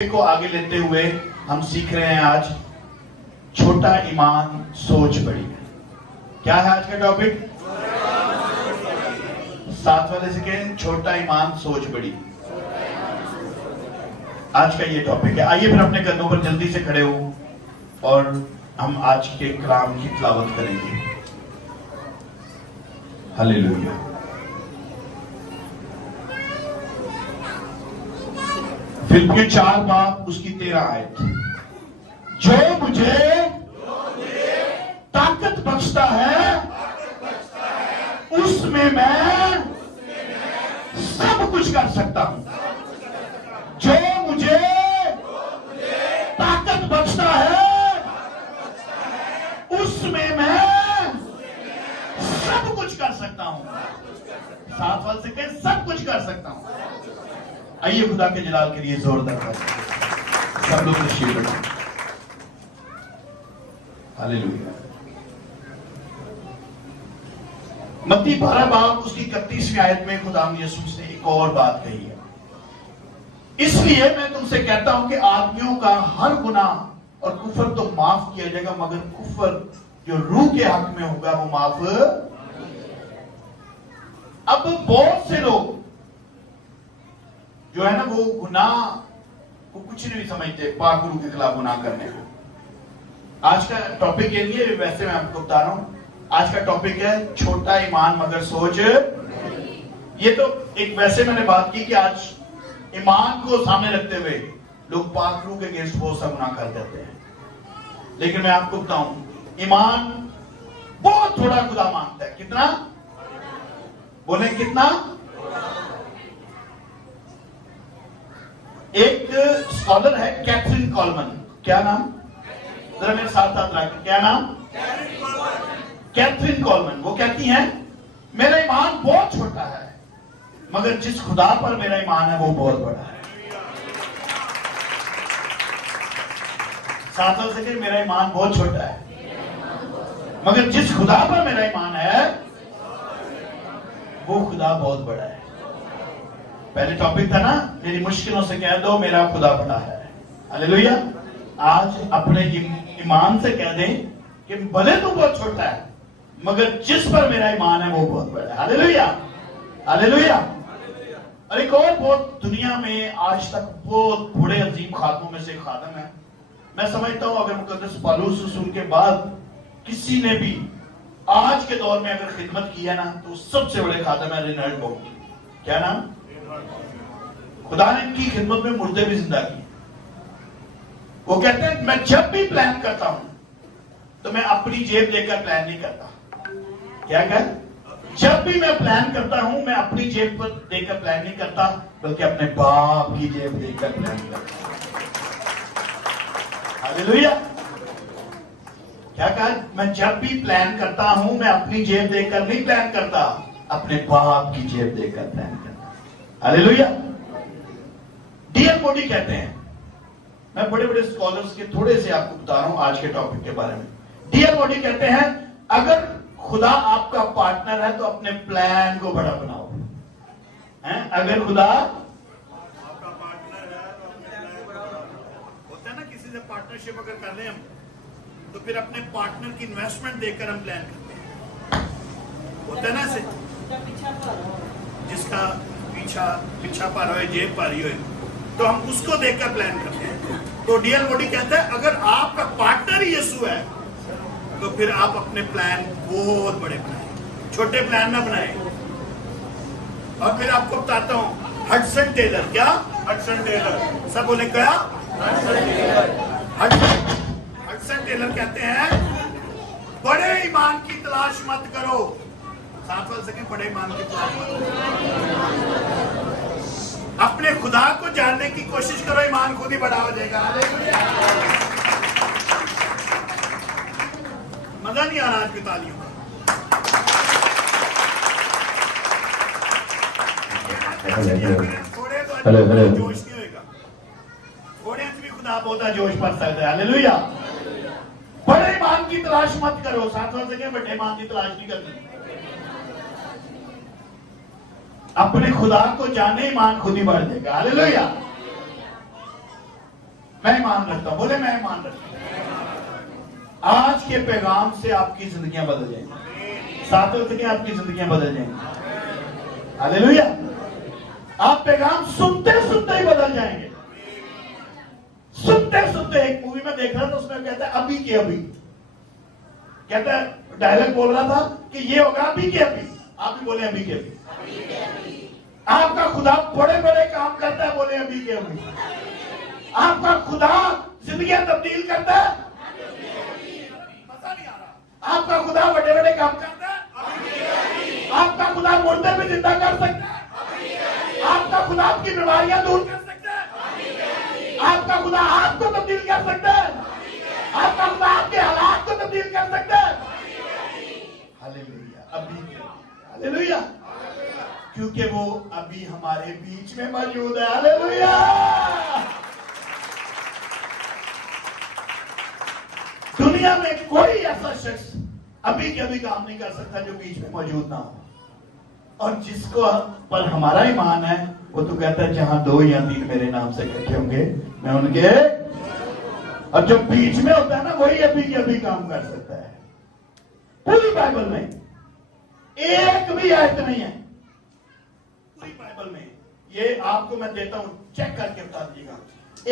को आगे लेते हुए हम सीख रहे हैं आज छोटा ईमान सोच बड़ी। क्या है आज का टॉपिक? साथ वाले से कहें, छोटा ईमान सोच बड़ी। आज का ये टॉपिक है। आइए फिर अपने कदमों पर जल्दी से खड़े हो और हम आज के कलाम की तिलावत करेंगे। हालेलुया। फिलिप्पियों 4 बाब उसकी 13 आयत। जो मुझे ताकत बख्शता है उसमें मैं सब कुछ कर सकता हूं। जो मुझे ताकत बख्शता है उसमें मैं सब कुछ कर सकता हूं। साथ वाले से कहें, सब कुछ कर सकता हूं। आइए खुदा के जलाल के लिए जोरदार सब लोग तशरीफ रखें। हालेलुया। मत्ती 12 बाब उसकी 31वीं आयत में खुदा यीशु ने एक और बात कही है। इसलिए मैं तुमसे कहता हूं कि आदमियों का हर गुनाह और कुफर तो माफ किया जाएगा, मगर कुफर जो रूह के हक में होगा वो माफ। अब बहुत से लोग जो है ना, वो गुनाह को कुछ नहीं समझते, पाक रूह के खिलाफ गुनाह करने को। आज का टॉपिक ये नहीं है, वैसे मैं आपको बता रहा हूं। आज का टॉपिक है छोटा ईमान मगर सोच। ये तो एक वैसे मैंने बात की कि आज ईमान को सामने रखते हुए लोग पाक रूह के अगेंस्ट बहुत सा गुनाह कर देते हैं। लेकिन मैं आपको बताऊं, ईमान बहुत थोड़ा खुदा मांगता है। कितना? बोले कितना? एक स्कॉलर है कैथरीन कॉलमन। क्या नाम? जरा मेरे साथ साथ रखें। क्या नाम? Catherine Colman. वो कहती हैं, मेरा ईमान बहुत छोटा है मगर जिस खुदा पर मेरा ईमान है वो बहुत बड़ा है। साथ साथ से मेरा ईमान बहुत छोटा है मगर जिस खुदा पर मेरा ईमान है वो खुदा बहुत बड़ा है। पहले टॉपिक था ना, मेरी मुश्किलों से कह दो मेरा खुदा बड़ा है। हालेलुया। आज अपने ईमान से कह दें कि भले तू बहुत छोटा है मगर जिस पर मेरा ईमान है वो बहुत बड़ा है। Hallelujah, hallelujah. और एक और बहुत दुनिया में आज तक बहुत बड़े अजीम खादमों में से खादम है। मैं समझता हूं अगर मुकद्दस पौलुस रसूल के बाद किसी ने भी आज के दौर में अगर खिदमत की है ना, तो सबसे बड़े खादम है रेनल्ड बोंके। क्या नाम? खुदा ने इनकी खिदमत में मुर्दे भी जिंदा किए। वो कहते हैं, मैं जब भी प्लान करता हूं तो मैं अपनी जेब देखकर प्लान नहीं करता। क्या कर? जब भी मैं प्लान करता हूं मैं अपनी जेब पर देखकर प्लान नहीं करता, बल्कि अपने बाप की जेब देखकर प्लान करता। हालेलुया। क्या कहा? मैं जब भी प्लान करता हूं मैं अपनी जेब देखकर नहीं प्लान करता, अपने बाप की जेब देखकर प्लान करता। हालेलुया। डीएल मोडी कहते हैं, मैं बड़े बड़े स्कॉलर्स के थोड़े से आपको बता रहा हूं आज के टॉपिक के बारे में। डीएल मोडी कहते हैं, अगर खुदा आपका पार्टनर है तो अपने प्लान को बड़ा बनाओ। अगर खुदा आपका पार्टनर है तो अपने प्लान को बड़ा बनाओ। होता है ना, किसी से पार्टनरशिप अगर कर रहे हम तो फिर अपने पार्टनर की इन्वेस्टमेंट देखकर हम प्लान करते हैं। होता है ना, ऐसे जिसका पीछा पार हो, जेब पारी हो, तो हम उसको देखकर प्लान करते हैं। तो डीएल मोडी कहता है, अगर आपका पार्टनर ही यीशु है तो फिर आप अपने प्लान बहुत बड़े बनाएं, छोटे प्लान ना बनाएं। और फिर आपको बताता हूं, हडसन टेलर। क्या? Hudson Taylor. सब बोले क्या? हडसन टेलर कहते हैं, बड़े ईमान की तलाश मत करो। साथ वाले सके, बड़े ईमान की तलाश मत करो। अपने खुदा को जानने की कोशिश करो, ईमान खुद ही बड़ा हो जाएगा। मजा नहीं आ रहा आज की तालियों का? थोड़े तो जोश नहीं होगा, थोड़े भी खुदा बहुत जोश पड़ सकता है। हालेलुया। बड़े ईमान की तलाश मत करो। साथ वाले सके, बड़े ईमान की तलाश नहीं करनी। अपने खुदा को जाने ईमान खुद ही बढ़ जाएगा। हालेलुया। मैं ईमान रखता हूं, बोले मैं ईमान रखता हूं। आज के पैगाम से आपकी जिंदगियां बदल जाएंगी, सातों तक आपकी जिंदगियां बदल जाएंगी। हालेलुया। आप पैगाम सुनते सुनते ही बदल जाएंगे। सुनते सुनते, एक मूवी में देख रहा था, उसमें कहता है अभी के अभी, कहता है डायलॉग बोल रहा था कि ये होगा अभी के अभी। आप भी बोले अभी के अभी। आपका खुदा बड़े बड़े काम करता है, बोले अभी के अभी। आपका खुदा जिंदगियां तब्दील करता है, पता नहीं आ रहा। आपका खुदा बड़े बड़े काम करता है। आपका खुदा मुर्दे में जिंदा कर सकता है। आपका खुदा आपकी बीमारियां दूर कर सकता है। आपका खुदा आपको तब्दील कर सकता है। आपका खुदा आपके हालात को तब्दील कर सकता है। हालेलुया। अभी के अभी। हालेलुया। क्योंकि वो अभी हमारे बीच में मौजूद है। हालेलुया। दुनिया में कोई ऐसा शख्स अभी के अभी काम नहीं कर सकता जो बीच में मौजूद ना हो। और जिसको पर हमारा ईमान है, वो तो कहता है जहां 2 या 3 मेरे नाम से इकट्ठे होंगे मैं उनके, और जो बीच में होता है ना, वही अभी के अभी काम कर सकता है। पूरी बाइबल में एक भी आयत नहीं है, पूरी बाइबल में, ये आपको मैं देता हूं, चेक करके बता दीजिएगा।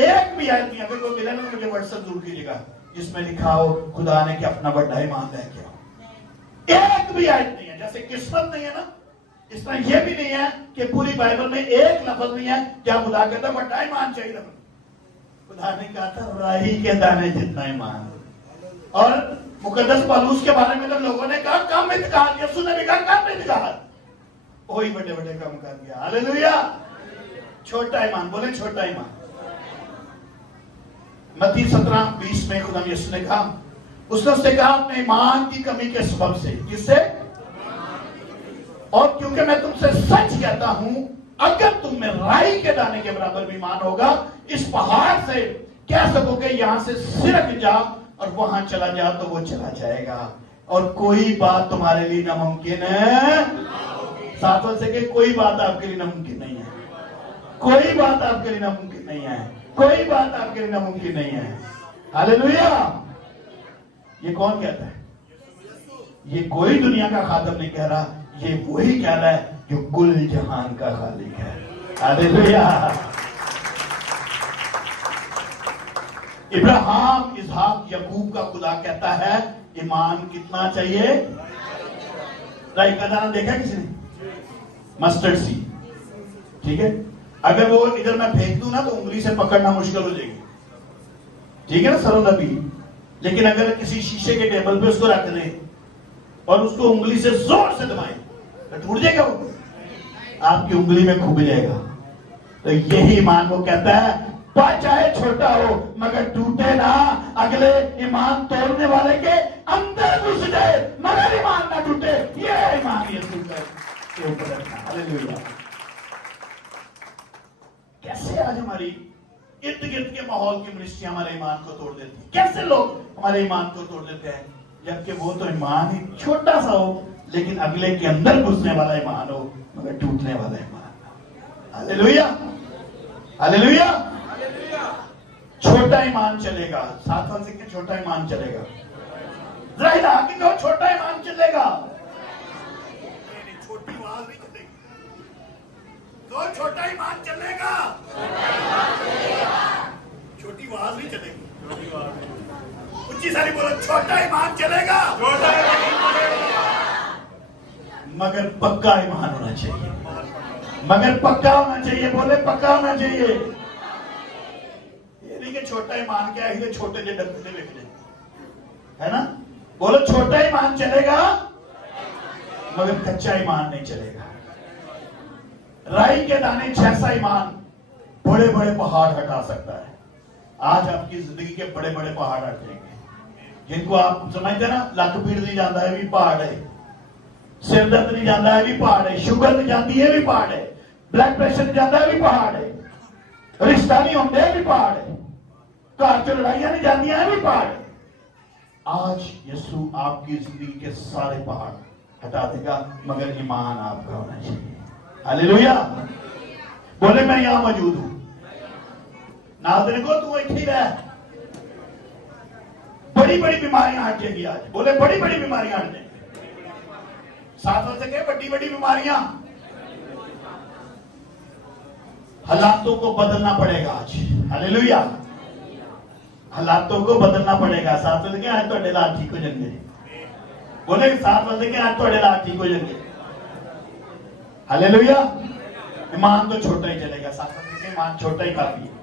एक भी आयत नहीं, अगर कोई मिला ना मुझे व्हाट्सएप जरूर कीजिएगा, जिसमें लिखा हो खुदा ने कि अपना बड़ा ईमान लेके आओ। एक भी आयत नहीं है। जैसे किस्मत नहीं है ना, इस तरह यह भी नहीं है कि पूरी बाइबल में एक लफ्ज नहीं है क्या खुदा कहता बड़ा ईमान चाहिए। खुदा ने कहा था राही के दाने जितना ईमान। और मुकद्दस पौलुस के बारे में तो लोगों ने कहा कम इत्काल, यीशु ने भी कहा कम इत्काल, वही बड़े बड़े कम कर दिया। हालेलुया। छोटा ईमान, बोले छोटा ईमान। मत्ती 17:20 में खुदा यीशु ने कहा, उसने उससे कहा अपने ईमान की कमी के सबब से, किससे? और क्योंकि मैं तुमसे सच कहता हूं, अगर तुम में राई के दाने के बराबर भी ईमान होगा, इस पहाड़ से कह सकोगे यहां से सिरक जा और वहां चला जा, तो वो चला जाएगा। और कोई बात तुम्हारे लिए नामुमकिन है। साथ से कि कोई बात आपके लिए नामुमकिन नहीं है। कोई बात आपके लिए नामुमकिन नहीं है। कोई बात आपके लिए नामुमकिन नहीं है। हालेलुया। ये कौन कहता है? ये कोई दुनिया का खादम नहीं कह रहा, ये वही कह रहा है जो कुल जहान का खालिक है। हालेलुया। इब्राहिम, इसहाक, याकूब का खुदा कहता है ईमान कितना चाहिए? राई का दाना देखा किसी ने? मस्टर्ड सी, ठीक है। अगर वो इधर मैं फेंक दूं ना तो उंगली से पकड़ना मुश्किल हो जाएगी, ठीक है ना सरल अभी। लेकिन अगर किसी शीशे के टेबल पे उसको रख दें और उसको उंगली से जोर से दबाएं तो टूट जाएगा, वो आपकी उंगली में खुब जाएगा। तो यही ईमान वो कहता है चाहे छोटा हो मगर टूटे ना, अगले ईमान तोड़ने वाले के अंदर घुस जाए मगर ईमान ना टूटे। ये ईमान यीशु के ऊपर रखना। हालेलुया। कैसे आज हमारी इर्द गिर्द के माहौल की मिनिस्ट्री हमारे ईमान को तोड़ देती है। कैसे लोग हमारे ईमान को तोड़ देते हैं, जबकि वो तो ईमान ही छोटा सा हो लेकिन अगले के अंदर घुसने वाला ईमान हो मगर टूटने वाला ईमान। हालेलुया। हालेलुया। छोटा ईमान चलेगा, साथ साथ से छोटा ईमान चलेगा। जरा हिला के कहो छोटा ईमान चलेगा। छोटी आवाज नहीं चलेगी, तो छोटा ईमान चलेगा। छोटी आवाज नहीं चलेगी, ऊंची सारी बोलो छोटा ईमान चलेगा। मगर पक्का ईमान होना चाहिए, मगर पक्का होना चाहिए। बोले पक्का होना चाहिए। ये नहीं कि छोटा ईमान क्या है, छोटे से डब्बे लिखने, है ना। बोलो छोटा ईमान चलेगा मगर कच्चा ईमान नहीं चलेगा। राई के दाने जैसा ईमान बड़े बड़े पहाड़ हटा सकता है। आज आपकी जिंदगी के बड़े बड़े पहाड़ हट जाएंगे, जिनको आप समझते ना, लक पीड़ नहीं जाता है भी पहाड़ है, सिर दर्द नहीं जाता है भी पहाड़ है, शुगर नहीं जाती है भी पहाड़ है, ब्लड प्रेशर नहीं जाता है भी पहाड़ है, रिश्ता नहीं होते भी पहाड़ है, घर से लड़ाइयां नहीं जाती है भी पहाड़ है। आज यीशु आपकी जिंदगी के सारे पहाड़ हटा देगा मगर ईमान आपका होना चाहिए। हालेलुया। बोले मैं यहां मौजूद हूं, नाल तेरे को तू इत्थे ही रह। बड़ी बड़ी बीमारियां हट जाएगी आज, बोले बड़ी बड़ी बीमारियां हट जाएगी। साथ में से क्या बड़ी बड़ी बीमारियां, हालातों को बदलना पड़ेगा आज। हालेलुया, हालातों को बदलना पड़ेगा। साथ में क्या आज तो हालात ठीक हो जाएंगे, बोले साथ में क्या आज तो हालात ठीक हो जाएंगे। हालेलुया, ईमान तो छोटा ही चलेगा, साथ में ईमान छोटा ही काफी है।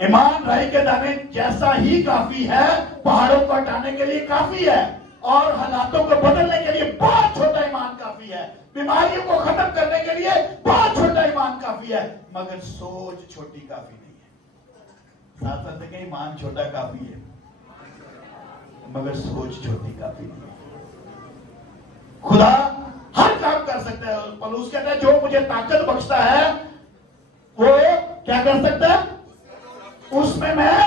ईमान राई के दाने जैसा ही काफी है, पहाड़ों को हटाने के लिए काफी है, और हालातों को बदलने के लिए बहुत छोटा ईमान काफी है। बीमारियों को खत्म करने के लिए बहुत छोटा ईमान काफी है, मगर सोच छोटी काफी नहीं है। साथ साथ के ईमान छोटा काफी है, मगर सोच छोटी काफी नहीं है। खुदा हर काम कर सकता है। पौलुस कहता है जो मुझे ताकत बख्शता है वो क्या कर सकता है, उसमें मैं।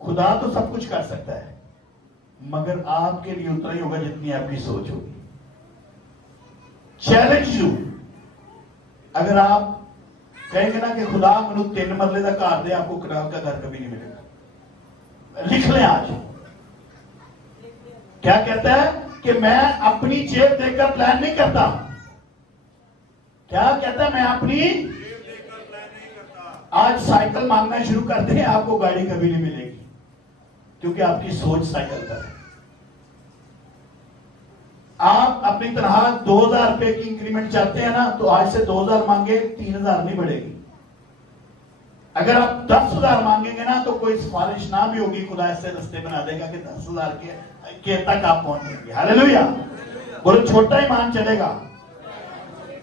खुदा तो सब कुछ कर सकता है, मगर आपके लिए उतना ही होगा जितनी आपकी सोच होगी। चैलेंज यू, अगर आप कहेंगे ना कि खुदा मैनू 3 मरले का घर दे, आपको कनाल का घर कभी नहीं मिलेगा। लिख लें आज, क्या कहता है कि मैं अपनी जेब देखकर प्लान नहीं करता। क्या कहता है, मैं अपनी आज साइकिल मांगना शुरू करते हैं, आपको गाड़ी कभी नहीं मिलेगी, क्योंकि आपकी सोच साइकिल पर है। आप अपनी तरह 2000 रुपए की इंक्रीमेंट चाहते हैं ना, तो आज से 2000 मांगे 3000 नहीं बढ़ेगी। अगर आप 10,000 मांगेंगे ना, तो कोई सिफारिश ना भी होगी, खुदा ऐसे रास्ते बना देगा कि 10,000 के तक आप पहुंच जाएंगे। हालेलुया, बोलो छोटा ईमान चलेगा,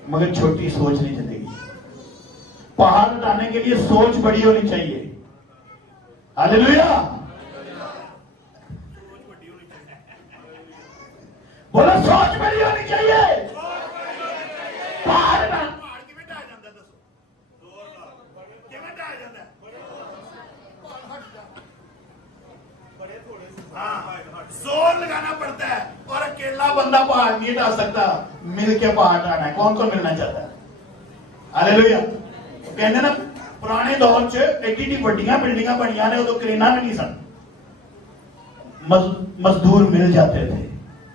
मगर छोटी सोच नहीं चलेगी। पहाड़ उठाने के लिए सोच बड़ी होनी चाहिए। हालेलुया, बोलो सोच बड़ी होनी चाहिए। पहाड़ जोर लगाना पड़ता है, और अकेला बंदा पहाड़ नहीं हटा सकता, मिलके पहाड़ हटाना है। कौन कौन मिलना चाहता है? हालेलुया, कहते ना पुराने दौर च एडी वड्डियां बिल्डिंगां बनिया ने, उदों क्रेना भी नहीं सन, मजदूर मिल जाते थे।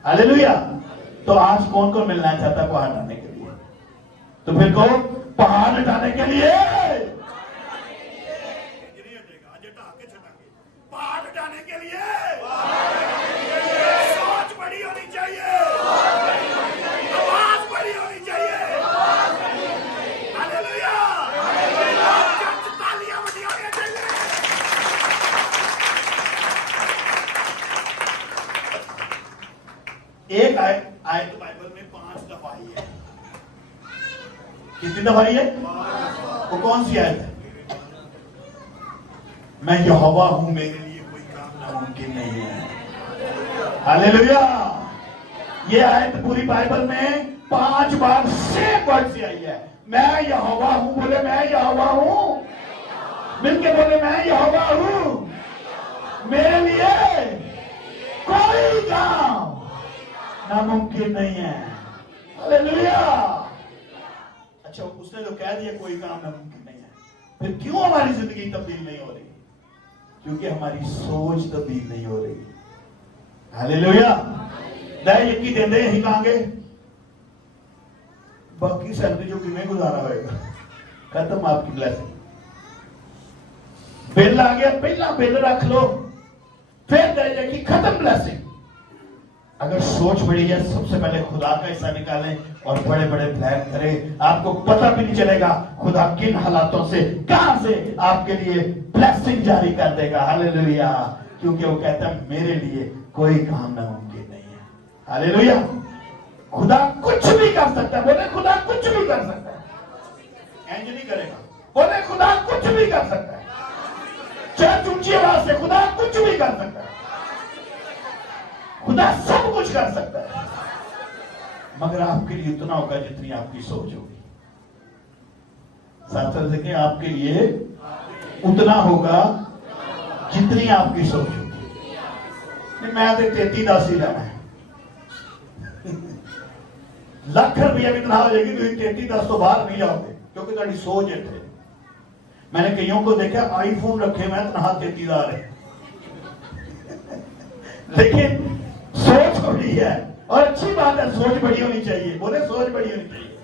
हालेलुया, तो आज कौन कौन मिलना चाहता है पहाड़ हटाने के लिए? तो फिर कहो पहाड़ हटाने के लिए, पहाड़ हटाने के लिए सोच बड़ी होनी चाहिए, आवाज बड़ी होनी चाहिए। हालेलुया, तालियां बड़ी होनी चाहिए। एक आयत बाइबल में 5 दफा ही है। कितनी दफा ही है? वो कौन सी आयत है? मैं यहोवा हूं, मेरे लिए कोई काम नामुमकिन नहीं है। हालेलुया, ये आयत पूरी बाइबल में 5 बार सेम वर्ड से आई है। मैं यहोवा हूं, बोले मैं यहोवा हूं, मिलके बोले मैं यहोवा हूं, मेरे लिए कोई काम नामुमकिन नहीं है। हालेलुया, अच्छा उसने तो कह दिया कोई काम नामुमकिन नहीं है, फिर क्यों हमारी जिंदगी तब्दील नहीं हो रही? क्योंकि हमारी सोच तब्दील नहीं हो रही। हालेलुया, दे यकी देंदे ही कहांगे बाकी सैलरी जो किमें गुजारा होएगा, खत्म आपकी ब्लेसिंग। बिल आ गया, पहला बिल रख लो, फिर दे यकी, खत्म ब्लेसिंग। अगर सोच बड़ी है, सबसे पहले खुदा का हिस्सा निकालें और बड़े बड़े प्लान करें, आपको पता भी नहीं चलेगा खुदा किन हालातों से, कहां से आपके लिए ब्लेसिंग जारी कर देगा। हालेलुया, क्योंकि वो कहता है मेरे लिए कोई काम नामुमकिन नहीं है। हालेलुया, खुदा कुछ भी कर सकता है, बोले खुदा कुछ भी कर सकता है। इंज नहीं करेगा, बोले खुदा कुछ भी कर सकता है। चाहे ऊंची आवाज से, खुदा कुछ भी कर सकता है, खुदा सब कुछ कर सकता है, मगर आपके लिए उतना होगा जितनी आपकी सोच होगी। साथ साथ देखें, आपके लिए उतना होगा जितनी आपकी सोच होगी। नहीं मैं तो 33 ही लेना है, लाख रुपया भी तनखा हो जाएगी, तो 33 तो बाहर नहीं जाओगे, क्योंकि तुम्हारी सोच है। मैंने कईयों को देखा आईफोन रखे हुए हैं, हाथ तेतीदार है लेकिन सोच बड़ी है, और अच्छी बात है, सोच बड़ी होनी चाहिए। बोले सोच बड़ी होनी चाहिए।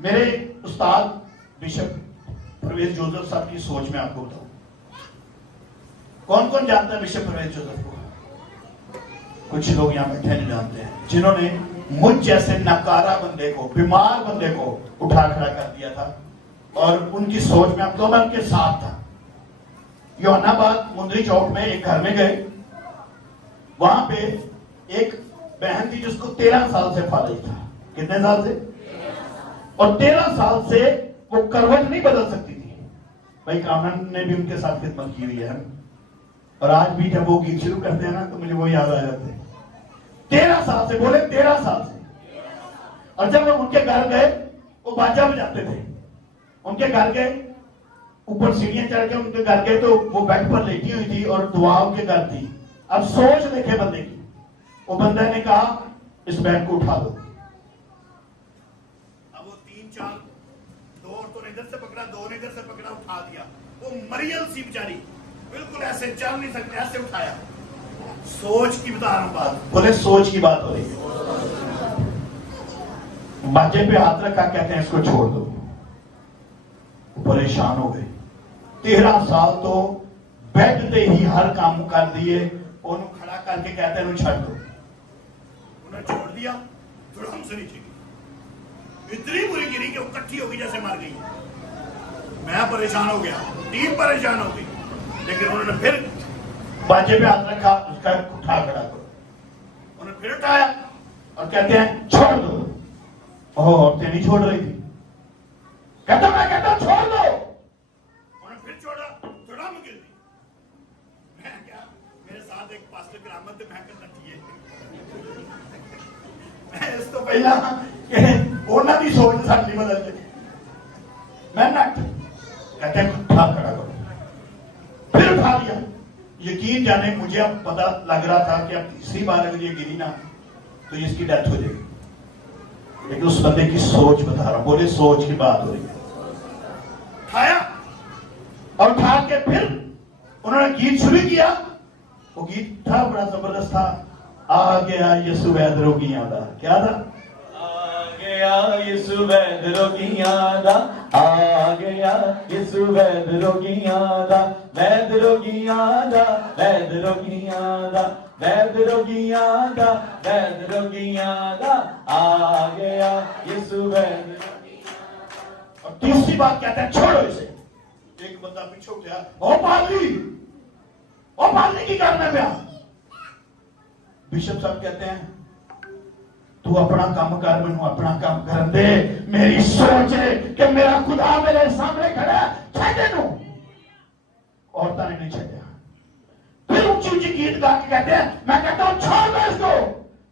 मेरे उस्ताद बिशप परवेज जोसेफ साहब की सोच में आपको बताऊं, कौन कौन जानता है बिशप परवेज जोसेफ को? कुछ लोग यहां बैठे नहीं जानते हैं, जिन्होंने मुझ जैसे नकारा बंदे को, बीमार बंदे को उठा खड़ा कर दिया था। और उनकी सोच में अब तो मैं उनके साथ था। योहानाबाद मुंदरी चौक में एक घर में गए, वहां पे एक बहन थी जिसको 13 साल से फालिज था। कितने साल से? और 13 साल से वो करवट नहीं बदल सकती थी। भाई कामरान ने भी उनके साथ खिदमत की हुई है, और आज भी जब वो गीत शुरू करते हैं ना तो मुझे वो याद आ जाते हैं। 13 साल से, बोले 13 साल से। और जब हम उनके घर गए, वो बाजा बजाते थे। उनके घर गए, ऊपर सीढ़ियां चढ़ के उनके घर गए तो वो बेड पर लेटी हुई थी और दुआ उनके घर थी। अब सोच देखे बंदे की, वो बंदे ने कहा इस बेड को उठा दो। अब वो 3-4, 2 तो इधर से पकड़ा, 2 ने इधर से पकड़ा, उठा दिया। वो मरियल सी बेचारी बिल्कुल ऐसे चल नहीं सकते, ऐसे उठाया। सोच की बता रहा हूं बात, बोले सोच की बात हो रही है। बाजे पे हाथ रखा, कहते हैं इसको छोड़ दो। परेशान हो गए। 13 साल तो बेड पे ही हर काम कर दिए, उन्होंने खड़ा करके कहते हैं छड़ दो। उन्हें छोड़ दिया, थोड़ा हमसे नीचे गिरी, इतनी बुरी गिरी कि वो इकट्ठी हो गई जैसे मर गई। मैं परेशान हो गया, टीम परेशान हो गई, लेकिन उन्होंने फिर बाजे पे हाथ रखा, उसका उठा खड़ा करो। उन्होंने फिर उठाया और कहते हैं छोड़ दो। ओह, औरतें नहीं छोड़ रही थी। कहता मैं कहता छोड़ दो। उन्होंने फिर छोड़ा, थोड़ा मुगिल दी। मैं क्या, मेरे साथ एक पास्टर ग्रामर थे, मैं कहता ठीक मैं इस तो पहला ਉਹਨਾਂ ਦੀ सोच साड़ी बदल गई। मैं नट कहते हैं उठा खड़ा करो, फिर उठा दिया। यकीन जाने मुझे अब पता लग रहा था कि अब तीसरी बार अगर ये गिरी ना तो इसकी डेथ हो जाएगी, लेकिन उस बंदे की सोच बता रहा हूं। बोले सोच की बात हो रही है। उठाया और उठा के फिर उन्होंने गीत शुरू किया। वो गीत था बड़ा जबरदस्त था, आ गया यीशु वैद रोगियां दा। क्या था? आ गया यीशु वैद रोगियां दा, आ गया यीशु वैद रोगियां दा, वैद रोगियां दा, वैद रोगियां दा, वैद रोगियां दा, वैद रोगियां दा, आ गया यीशु वैद। और तीसरी बात कहता है छोड़ो इसे। एक बंदा पीछे उठा, ओ पाली की करने पे। बिशप साहब कहते हैं तू अपना काम कर, मैनू अपना काम करन दे। मेरी सोच है कि मेरा खुदा मेरे सामने खड़ा है, छड्डे नू। औरतां ने नहीं छड्डा। फिर ऊंची ऊंची गीत गा के कहते हैं, मैं कहता हूं छोड़ दो इसको।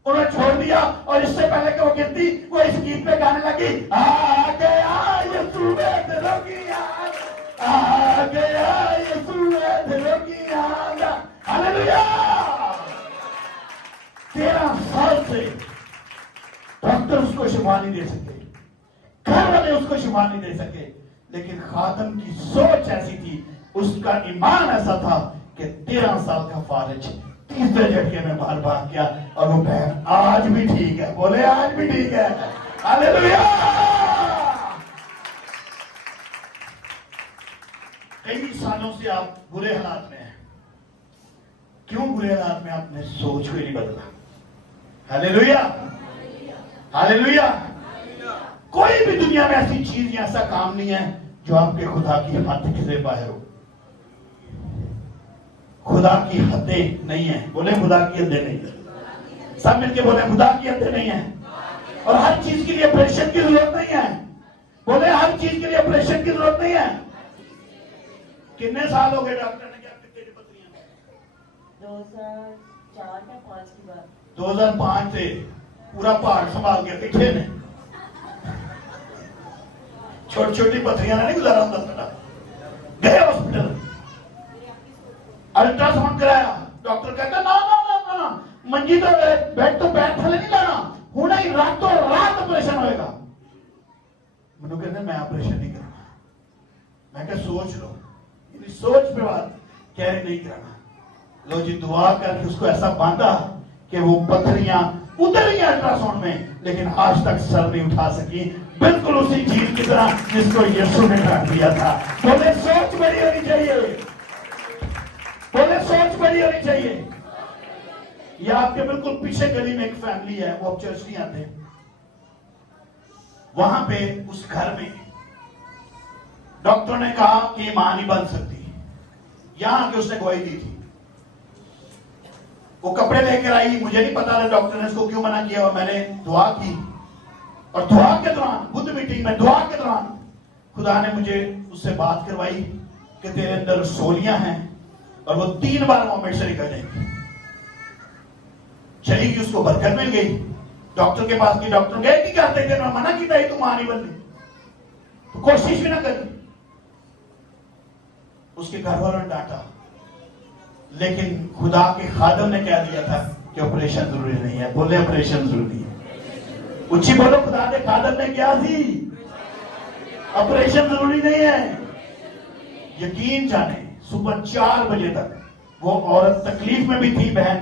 उन्होंने छोड़ दिया, और इससे पहले कि वो गिरती, वो इस गीत पे गाने लगी, आ गया यीशु वैद रोगियां, आ गया यीशु वैद रोगियां। हालेलुया। 13 साल से डॉक्टर उसको शिफा नहीं दे सके, घर वाले उसको शिफा नहीं दे सके, लेकिन खादम की सोच ऐसी थी, उसका ईमान ऐसा था कि 13 साल का फारिज तीसरे झटके में बाहर भाग गया, और वो बहन आज भी ठीक है। बोले आज भी ठीक है। हालेलुया। कई सालों से आप बुरे हालात में हैं। क्यों बुरे हालात में? आपने सोच को ही नहीं बदला। Hallelujah, hallelujah. कोई भी दुनिया में ऐसी चीज या ऐसा काम नहीं है जो आपके खुदा की हद से बाहर हो। खुदा की हदें नहीं है। बोले खुदा की हदें नहीं है। सब मिलके बोले खुदा की हदें नहीं है। और हर चीज के लिए ऑपरेशन की जरूरत नहीं है। बोले हर चीज के लिए ऑपरेशन की जरूरत नहीं है। कितने साल हो गए डॉक्टर ने क्या कितने पत्रियां? 2004 या 5 की बात। 2005 से पूरा पहाड़ संभाल के पीछे ने छोटी छोटी पत्रियां नहीं गुजारा होता। गए हॉस्पिटल, अल्ट्रासाउंड कराया, डॉक्टर कहता ना ना ना ना मंजी तो बेड तो बैठ थले नहीं लाना, हुणे ही रातों रात ऑपरेशन होएगा। मैंने कहते मैं ऑपरेशन नहीं करना। मैं क्या सोच लो, सोच पे बात कैरी नहीं कराना। लो जी दुआ करके उसको ऐसा बांधा कि वो पत्थरियां उधर ही अल्ट्रासाउंड में, लेकिन आज तक सर नहीं उठा सकी, बिल्कुल उसी चीज की तरह जिसको यीशु ने काट दिया था। बोले सोच बड़ी होनी चाहिए, बोले सोच बड़ी होनी चाहिए। ये आपके बिल्कुल पीछे गली में एक फैमिली है, वो अब चर्च नहीं आते, वहां पे उस घर में डॉक्टर ने कहा कि मां नहीं बन सकती, यहां के उसने गवाही दी थी। वो कपड़े लेकर आई, मुझे नहीं पता था डॉक्टर ने उसको क्यों मना किया, और मैंने दुआ की, और दुआ के दौरान बुद्ध मीटिंग में दुआ के दौरान खुदा ने मुझे उससे बात करवाई कि तेरे अंदर रसोलियां हैं और वो 3 बार वॉमिट से निकल जाएंगी। चली गई, उसको बरकत मिल गई। डॉक्टर के पास गई, डॉक्टर गए कि कहते थे मैं मना किया तू मां नहीं बननी, तो कोशिश भी ना करी। उसके घर वालों ने डांटा, लेकिन खुदा के खादम ने कह दिया था कि ऑपरेशन जरूरी नहीं है। बोले ऑपरेशन जरूरी है, ऊंची बोलो, खुदा के खादम ने क्या थी, ऑपरेशन जरूरी नहीं है। यकीन जाने सुबह 4 बजे तक वो औरत तकलीफ में भी थी, बहन,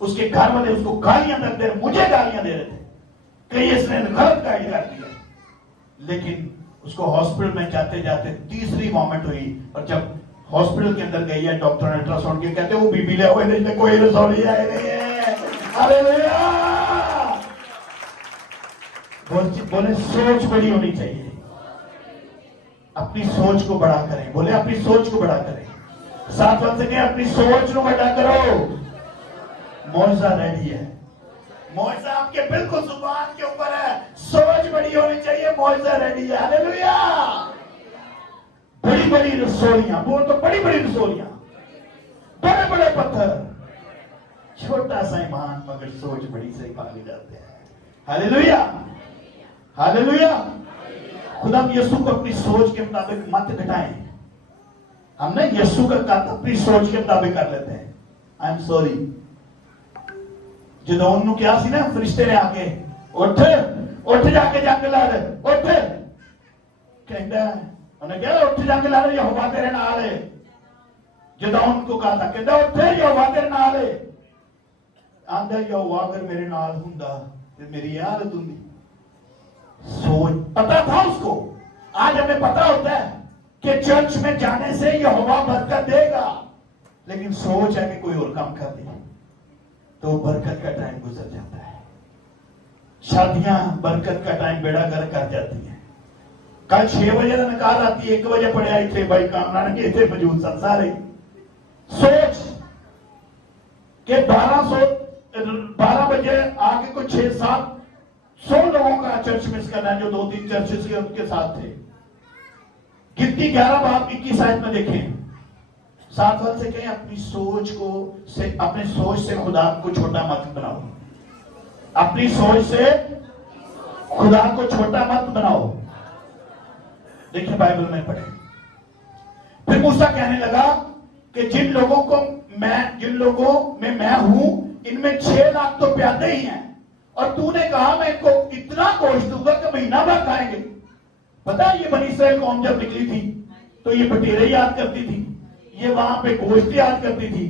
उसके घर वाले उसको गालियां तक दे, मुझे गालियां दे रहे थे, कहीं इसने गलत गाइड कर दिया। लेकिन उसको हॉस्पिटल में जाते जाते 3री वॉमिट हुई, और जब हॉस्पिटल के अंदर गई है, डॉक्टर ने अल्ट्रासाउंड के कहते वो बीबी ले हुए नहीं, कोई रसौली आए नहीं है। हालेलुया। बोले सोच बड़ी होनी चाहिए, अपनी सोच को बड़ा करें। बोले अपनी सोच को बड़ा करें, साथ बन सके अपनी सोच को बड़ा करो। मौजा रेडी है, मौजा आपके बिल्कुल जुबान के ऊपर है, सोच बड़ी होनी चाहिए, मौजा रेडी है। हालेलुया। बड़ी बड़ी रसोलियां, बोल तो बड़ी बड़ी रसोलियां, बड़े बड़े पत्थर, छोटा सा ईमान मगर सोच बड़ी से भाग जाते हैं। Hallelujah, hallelujah. खुदा यीशु को अपनी सोच के मुताबिक मत घटाएं। हम ना यीशु का काम अपनी सोच के मुताबिक कर लेते हैं। आई एम सॉरी, ਜਦੋਂ ਉਹਨੂੰ ਕਿਹਾ ਸੀ ਨਾ ਫਰਿਸ਼ਤੇ ਨੇ ਆ ਕੇ ਉੱਠ ਉੱਠ ਜਾ ਕੇ ਜੰਗ ਲੜ, ਉੱਠ, ਕਹਿੰਦਾ ਉਹਨੇ ਕਿਹਾ ਉੱਠ ਜੰਗ ਲੜ, ਯਹੋਵਾ ਤੇਰੇ ਨਾਲ ਹੈ। ਜਦੋਂ ਉਹਨੂੰ ਕਹਾ ਤਾਂ ਕਹਿੰਦਾ ਉੱਠ ਯਹੋਵਾ ਤੇਰੇ ਨਾਲ ਹੈ। ਆਂਦਾ ਯਹੋਵਾ अगर मेरे नाल ਹੁੰਦਾ ਤੇ मेरी हालत ਹੁੰਦੀ। सोच पता था उसको। आज हमें पता होता है कि चर्च में जाने से यहोवा बरकत देगा, लेकिन सोच है कि कोई और काम कर दे तो बरकत का टाइम गुजर जाता है। शादियां बरकत का टाइम बेड़ा गर्क कर जाती है। कल 6 बजे का निकाल आती है, 1 बजे पढ़िया इतने भाई कामना के इतने मौजूद सन सारे। सोच के 12 बजे आके कुछ 600-700 लोगों का चर्च मिस करना है, जो 2-3 चर्चेस के उनके साथ थे। गिनती 11 बाब 21 आयत में देखें। साथ वाल से कहें अपनी सोच को से, अपनी सोच से खुदा को छोटा मत बनाओ। अपनी सोच से खुदा को छोटा मत बनाओ। देखिए बाइबल में पढ़े, फिर मूसा कहने लगा कि जिन लोगों में मैं हूं, इनमें 6 लाख तो प्यादे ही हैं, और तूने कहा मैं इनको इतना गोश्त दूंगा कि महीना भर खाएंगे। पता है ये बनी इस्राएल कौम जब निकली थी तो ये बटेरे याद करती थी, ये वहां पे गोश्त याद करती थी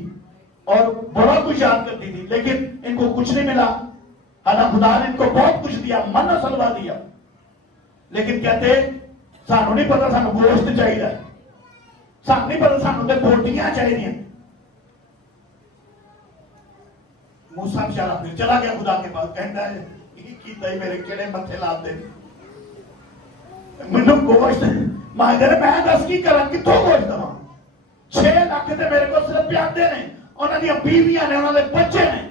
और बड़ा कुछ याद करती थी, लेकिन इनको कुछ नहीं मिला। हालांकि खुदा ने इनको बहुत कुछ दिया, मन सलवा दिया, लेकिन कहते सानू नहीं पता, सानू गोश्त चाहिए, सानू नहीं पता, सानू तो बोटियां चाहिए। मूसा बेचारा फिर चला गया खुदा के पास, कहता है मेरे केड़े मथे लाते मैनू गोश्त मांगते, मैं दस की करा, कितों गोश्त दवा। 6 लाख ते मेरे को सिर्फ प्यादे ने, उन्होंने बीवियां ने, उन्होंने बच्चे ने,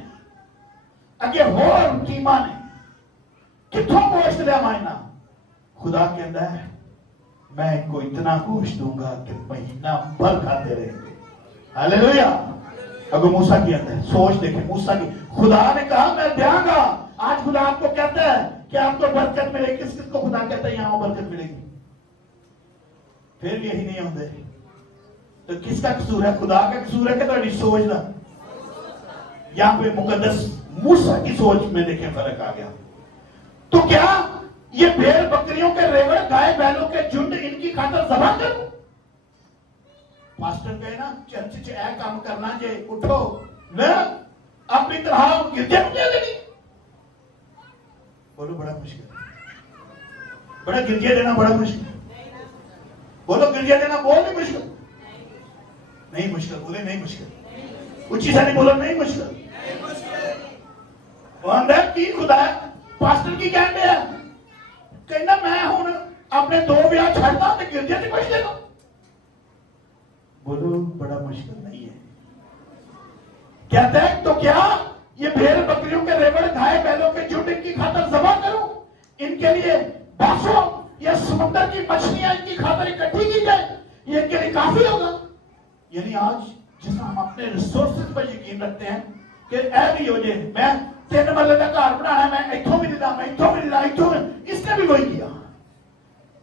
अगे होर टीमा ने, कितों गोश्त लिया मायना। खुदा कहता है मैं इनको इतना गोश्त दूंगा कि महीना भर खाते रहेंगे। हालेलुया। अगर मूसा की अंदर सोच देखें, मूसा की, खुदा ने कहा मैं दूंगा। आज खुदा आपको कहता है कि आपको बरकत मिलेगी। किस किस को खुदा कहता है यहां बरकत मिलेगी, फिर भी यही नहीं होते तो किसका कसूर है? खुदा का कसूर है कि तुम्हारी सोच का? यहां पे मुकद्दस मूसा की सोच में देखें फर्क आ गया। तो क्या ये भेड़ बकरियों के रेवड़, गाय बैलों के झुंड इनकी खातर ज़बह करूं? पास्टर कहे ना चर्च च ए काम करना जे उठो ना अपनी तरह गिरजे नहीं देनी। बोलो बड़ा मुश्किल, बड़ा गिरजे देना बड़ा मुश्किल। बोलो गिरजे देना बहुत ही मुश्किल। नहीं मुश्किल, बोले नहीं मुश्किल। उच्ची सानी बोलो नहीं मुश्किल। अंदर की खुदा है पास्टर की कहते हैं कहना मैं हूं अपने 2 ब्याह छड़ता तो गिरजे से कुछ देना। बोलो बड़ा मुश्किल नहीं है। कहते हैं तो क्या ये भेड़ बकरियों के रेवड़ गाय बैलों के झुंड इनकी खातर जमा करूं, इनके लिए बासों या समुद्र की मछलियां इनकी खातर इकट्ठी की जाए, ये इनके लिए काफी होगा। यानी आज जिस हम अपने रिसोर्सेज पर यकीन रखते हैं कि ऐ नहीं हो जाए मैं 3 मरले का घर बनाना, मैं इथों भी दिला, मैं इथों भी दिला, इथों इसने भी वही किया,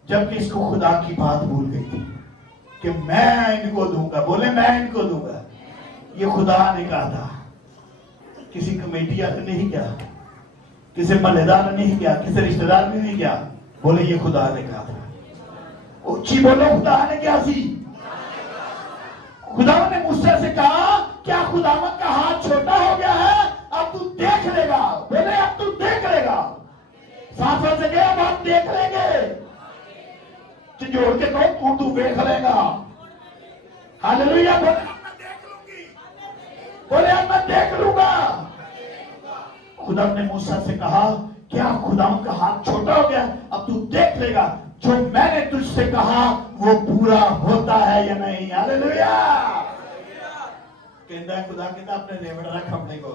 जबकि इसको खुदा की बात भूल गई थी कि मैं इनको दूंगा। बोले मैं इनको दूंगा। ये खुदा ने कहा था, किसी कमेटी ने नहीं किया, किसी मल्लेदार ने नहीं किया, किसी रिश्तेदार ने नहीं किया। बोले ये खुदा ने कहा था। ऊंची बोलो खुदा ने क्या सी। खुदा ने मूसा से कहा क्या खुदावंद का हाथ छोटा हो गया है, अब तू देख लेगा। बोले अब तू देख लेगा। साफा से गया अब आप देख लेंगे। जोड़ के कहो तू देख लेगा। हालेलुया। बोले अब मैं देख लूंगी, बोले अब मैं देख लूंगा। खुदा ने मूसा से कहा क्या खुदावंद का हाथ छोटा हो गया, अब तू देख लेगा जो मैंने तुझसे कहा वो पूरा होता है या नहीं। हालेलुया। कहता है खुदा कहता अपने रेवड़ रख अपने को,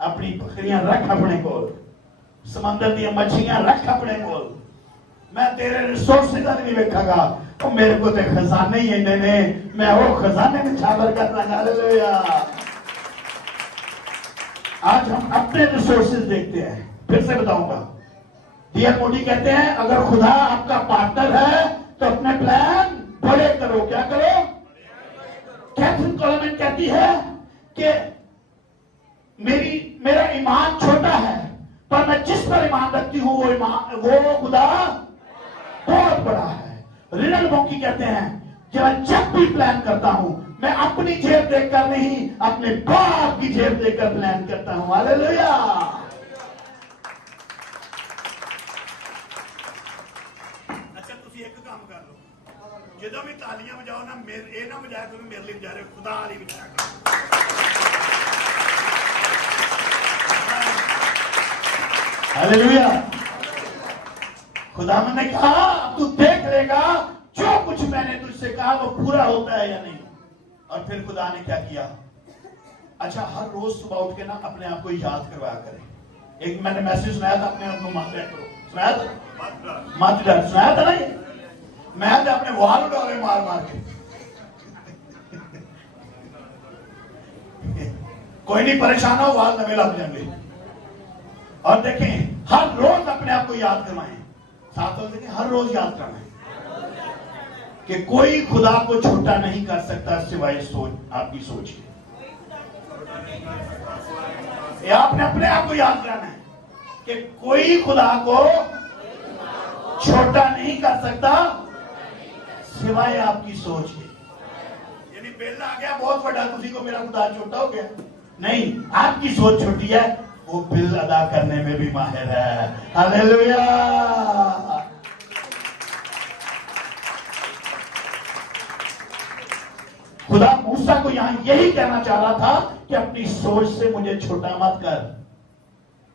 अपनी बकरियां रख अपने को, समंदर दी मछलियां रख अपने को। मैं तेरे रिसोर्सेज नहीं देखा, तो मेरे को तो खजाने ही इन्हें ने, मैं वो खजाने में छावर करना। हालेलुया। आज हम अपने रिसोर्सेज देखते हैं। फिर से बताऊंगा, डीएल मोदी कहते हैं अगर खुदा आपका पार्टनर है तो अपने प्लान बड़े करो। क्या करो? कैथरीन कोलमैन कहती है कि मेरा ईमान छोटा है पर मैं जिस पर ईमान रखती हूं वो खुदा बहुत बड़ा है। रिनल बॉन्की कहते हैं जब भी प्लान करता हूं मैं अपनी जेब देखकर नहीं अपने बाप की जेब देखकर प्लान करता हूं। हालेलुया। अच्छा तुम एक काम कर लो, जो भी तालियां बजाओ ना मेरे ना बजाया करो, मेरे लिए बजा रहे हो, खुदा नहीं बजाया करो। हालेलुया। खुदावन ने कहा तू देख लेगा जो कुछ मैंने तुझसे कहा वो पूरा होता है या नहीं। और फिर खुदा ने क्या किया? अच्छा हर रोज सुबह उठ के ना अपने आप को याद करवाया करें। एक मैंने मैसेज सुनाया था अपने आप को माफ करो, सुनाया था मात सुनाया था नहीं, मैं तो अपने वाल उड़ावे मार मार के। कोई नहीं परेशान हो, वाल नवे लग जाएंगे। और देखें हर रोज अपने आप को याद करवाएं, साथ में देखें हर रोज याद करवाएं कि कोई खुदा को छोटा नहीं कर सकता सिवाय सोच आपकी सोच की। ये आपने अपने आप को याद करना है कि कोई खुदा को छोटा नहीं कर सकता सिवाय आपकी सोच के। यानी बेला आ गया बहुत बड़ा, किसी को मेरा खुदा छोटा हो गया नहीं, आपकी सोच छोटी है, वो बिल अदा करने में भी माहिर है। हालेलुया। खुदा मूसा को यहां यही कहना चाह रहा था कि अपनी सोच से मुझे छोटा मत कर।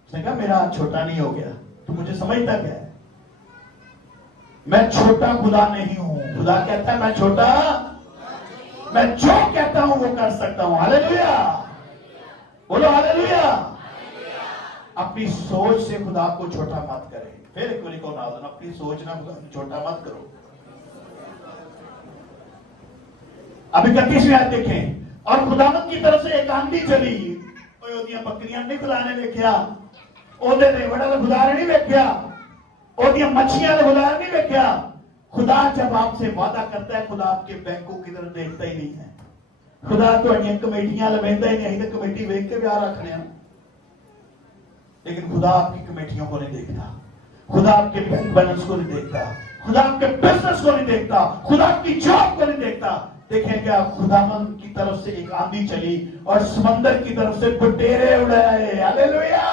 उसने कहा मेरा छोटा नहीं हो गया, तू मुझे समझता क्या है? मैं छोटा खुदा नहीं हूं। खुदा कहता है मैं छोटा, मैं जो कहता हूं वो कर सकता हूं। हालेलुया। बोलो हालेलुया। अपनी सोच से खुदा को छोटा मत करें। फिर एक बार को ना दो, अपनी सोच ना छोटा मत करो। अब 31वीं आयत देखें। और खुदावंद की तरफ से एक आंधी चली, ओदियां बकरियां नहीं खुदाने देखा, ओदे रेवड़ा का खुदा नहीं देखा, ओदियां मछलियां का खुदा नहीं देखा। खुदा जब आपसे वादा करता है, खुदा आपके बैंकों की तरफ देखता ही नहीं है। खुदा तो कमेटियां लवेंदा ही नहीं, तो कमेटी वेख के प्यार रखने हैं, लेकिन खुदा आपकी कमेटियों को नहीं देखता, खुदा आपके बैंक बैलेंस को नहीं देखता, खुदा आपके बिजनेस को नहीं देखता, खुदा आपकी जॉब को नहीं देखता। देखें क्या खुदावन की तरफ से एक आंधी चली और समंदर की तरफ से बटेरे उड़ाए। हालेलुया।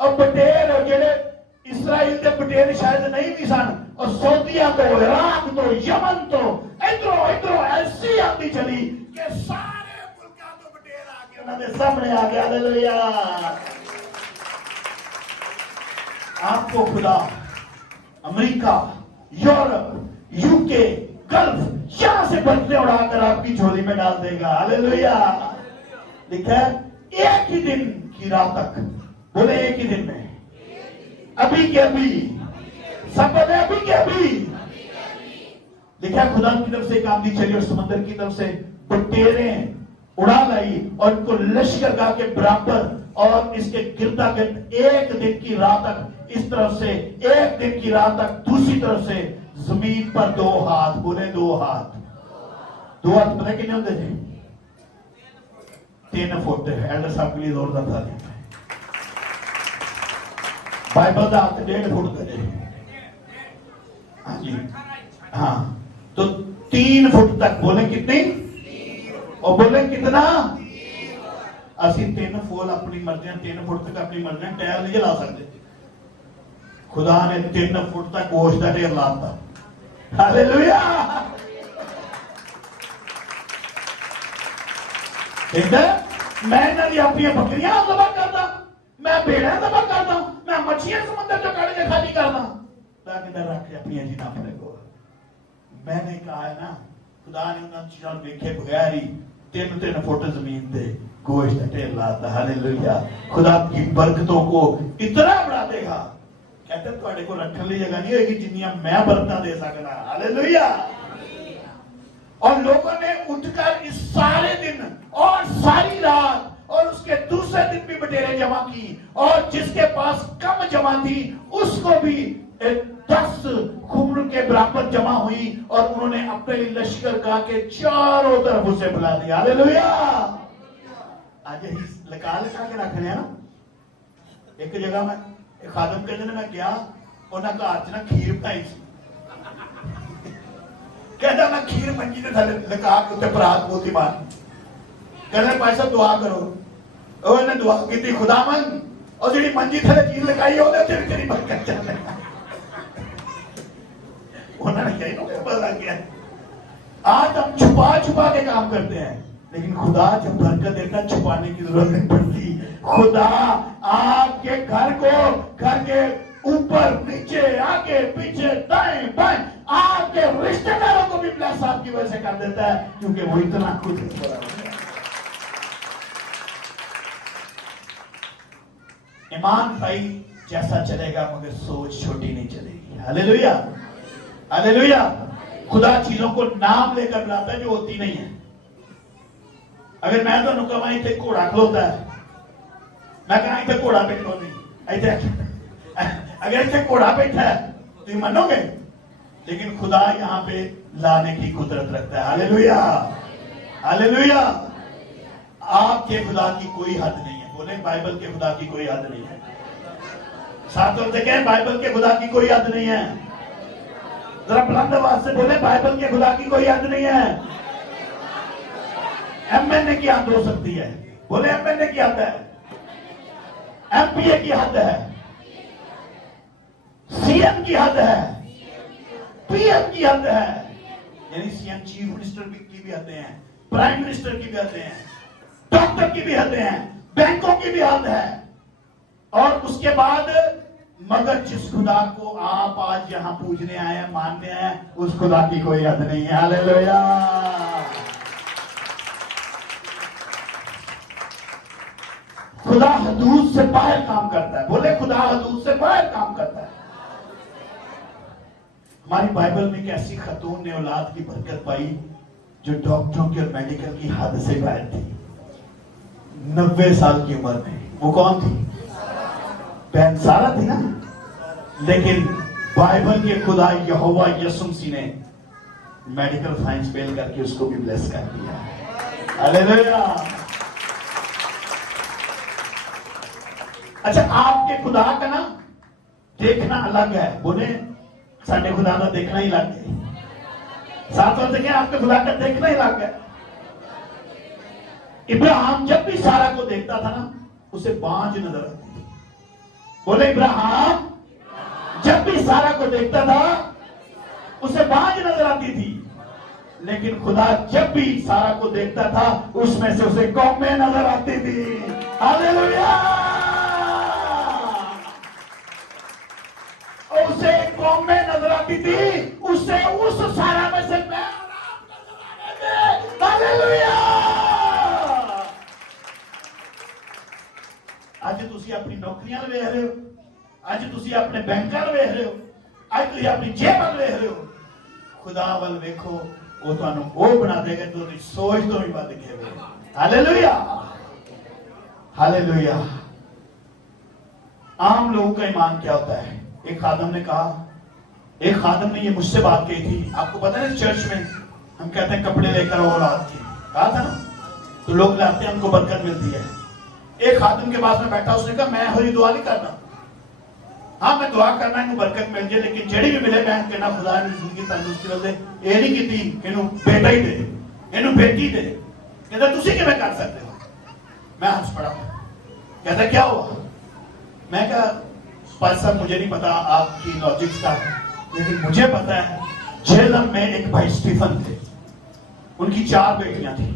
अब बटेर और जेड़े इसराइल के बटेर शायद नहीं भी सन, और सऊदिया तो, इराक तो, यमन तो, इधरों इधरों ऐसी आंधी चली कि सारे मुल्कों तो बटेर आके उन्होंने सामने आ गया। हालेलुया। आपको खुदा अमेरिका, यूरोप, यूके, गल्फ यहां से बर्तने उड़ाकर आपकी झोली में डाल देगा। हालेलुया। लिखा है एक ही दिन की रात तक, बोले एक ही दिन में, अभी के अभी, सब बोले अभी के अभी। लिखा है खुदा की तरफ से एक आंधी चली और समंदर की तरफ से बटेरे उड़ा लाई और उनको लश्कर गा के बराबर, और इसके गिरदा गिर्द एक दिन की रात तक इस तरफ से, एक दिन की रात तक दूसरी तरफ से जमीन पर 2 हाथ, बोले 2 हाथ। 2 हाथ पता कितने होते थे? 3 फुट। एल्डर साहब के लिए जोरदार ताली। बाइबल का हाथ 1.5 फुट थे। हाँ जी, हाँ, तो 3 फुट तक, बोले कितनी? और बोले कितना? असि 3 फुट अपनी मर्जी, 3 फुट तक अपनी मर्जी टैल नहीं ला सकते। खुदा ने 3 फुट तक गोश्त का ढेर लाता। हालेलुया। ठीक है, मैं अपनी बकरियां दबा करता, मैं भेड़ा दबा करता, मैं मछलियां समंदर जो काट के खाली करता, ताकि रख अपनी जी ना पड़े को। मैंने कहा है ना, खुदा ने उन चीजों देखे बगैर ही 3 फुट जमीन पे गोश्त ढेर लाता। हालेलुया। खुदा की बरकतों को इतना बढ़ा देगा, कहते तुहाडे को रखने ली जगह नहीं होगी जिन्नियां मैं बरकतां दे सकदा। हालेलुया। और लोगों ने उठकर इस सारे दिन और सारी रात और उसके दूसरे दिन भी बटेरे जमा की, और जिसके पास कम जमा थी उसको भी 10 खुम्र के बराबर जमा हुई, और उन्होंने अपने लिए लश्कर गा के चारों तरफ उसे बुला दिया। हालेलुया। आज ही लगा के रख रहे हैं ना। एक जगह में एक खादम कहते ने मैं गया, उन्होंने घर च ना खीर बनाई सी, कहता मैं खीर मंजी ने थले लगा के उत्ते परात बोती मार, कहते भाई साहब दुआ करो। उन्होंने दुआ की, खुदावन और जी मंजी थले चीज लगाई हो तेरी बरकत चले। उन्होंने कहीं पता लग गया। आज हम छुपा छुपा के काम करते हैं, लेकिन खुदा जब बरकत देता छुपाने की जरूरत नहीं पड़ती। खुदा आपके घर को, घर के ऊपर नीचे आगे पीछे दाएं बाएं आपके रिश्तेदारों को भी ब्लेस आपकी वजह से कर देता है, क्योंकि वो इतना खुद है। ईमान भाई जैसा चलेगा मगर सोच छोटी नहीं चलेगी। हालेलुया। हालेलुया। खुदा चीजों को नाम लेकर बुलाता है जो होती नहीं है। अगर मैं तो कहा इतने घोड़ा खलोता है, मैं कहा इतने घोड़ा बैठो नहीं, अगर इतने घोड़ा बैठा है तो मानोगे, लेकिन खुदा यहाँ पे लाने की कुदरत रखता है। हालेलुया। हालेलुया। आपके खुदा की कोई हद नहीं है। बोले बाइबल के खुदा की कोई हद नहीं है। साथ से कहें बाइबल के खुदा की कोई हद नहीं है। जरा बुलंद आवाज से बोले बाइबल के खुदा की कोई हद नहीं है। एमएनए की हद हो सकती है, बोले एमएनए की हद है, एमपीए की हद है, सीएम की हद है, पीएम की हद है, यानी सीएम चीफ मिनिस्टर की भी हदें हैं, प्राइम मिनिस्टर की भी हदें हैं, डॉक्टर की भी हदें हैं, बैंकों की भी हद है। और उसके बाद मगर जिस खुदा को आप आज यहां पूजने आए हैं, मानने आए हैं, उस खुदा की कोई हद नहीं है। हालेलुया। खुदा हदूद से बाहर काम करता है। बोले खुदा हदूद से बाहर काम करता है। हमारी बाइबल में एक ऐसी खतून ने औलाद की बरकत पाई जो डॉक्टरों की और मेडिकल की हद से बाहर थी। 90 साल की उम्र में। वो कौन थी? बहन सारा थी ना। लेकिन बाइबल के खुदा यहोवा यीशु मसीह ने मेडिकल साइंस फेल करके उसको भी ब्लेस कर दिया। हालेलुया। अच्छा, आपके खुदा का ना देखना अलग है। बोले साडे खुदा का देखना ही अलग है। साथ वाले क्या आपके खुदा का देखना ही लग गया। इब्राहिम जब भी सारा को देखता था ना, उसे बांझ नजर आती थी। बोले इब्राहिम जब भी सारा को देखता था उसे बांझ नजर आती थी, लेकिन खुदा जब भी सारा को देखता था उसमें से उसे कौमें नजर आती थी। हालेलुया। उसे कौमें नजर आती थी, उसे उस सारा में से मैं और आप नजर आ रहे थे। हालेलुया। ਅੱਜ ਤੁਸੀਂ ਆਪਣੀ ਨੌਕਰੀਆਂ ਵੇਖ ਰਹੇ ਹੋ, ਅੱਜ ਤੁਸੀਂ ਆਪਣੇ ਬੈਂਕਾਂ ਵੇਖ ਰਹੇ ਹੋ, ਅੱਜ ਤੁਸੀਂ ਆਪਣੀ ਜੇਬ ਵੱਲ ਵੇਖ ਰਹੇ ਹੋ। ਖੁਦਾ ਵੱਲ ਵੇਖੋ, वो ਤੁਹਾਨੂੰ ਉਹ ਬਣਾ ਦੇਗਾ ਤੁਹਾਡੀ ਸੋਚ ਤੋਂ ਵੀ ਵੱਧ ਕੇ ਹੋਵੇ। Hallelujah hallelujah. आम लोगों का ईमान क्या होता है? एक खादम ने कहा, एक खादम ने ये मुझसे बात कही थी। आपको पता है चर्च में हम कहते हैं कपड़े लेकर आओ रात की, कहा था ना, तो लोग लाते हैं, हमको बरकत मिलती है। एक खादम के पास में बैठा, उसने कहा मैं होरी दुआ नहीं करना, हाँ मैं दुआ करना इन्हें बरकत मिल जाए, लेकिन जेड़ी भी मिले मैं कहना खुदा ने जिंदगी तंदुरुस्ती वाले ये नहीं की इनू बेटा ही दे, इनू बेटी दे। कहता तुसी किवें कर सकते हो? मैं हंस पड़ा। कहता क्या हुआ? मैं कहा पास साहब मुझे नहीं पता आपकी लॉजिक्स का, लेकिन मुझे पता है जेलम में एक भाई स्टीफन थे, उनकी 4 बेटियां थी।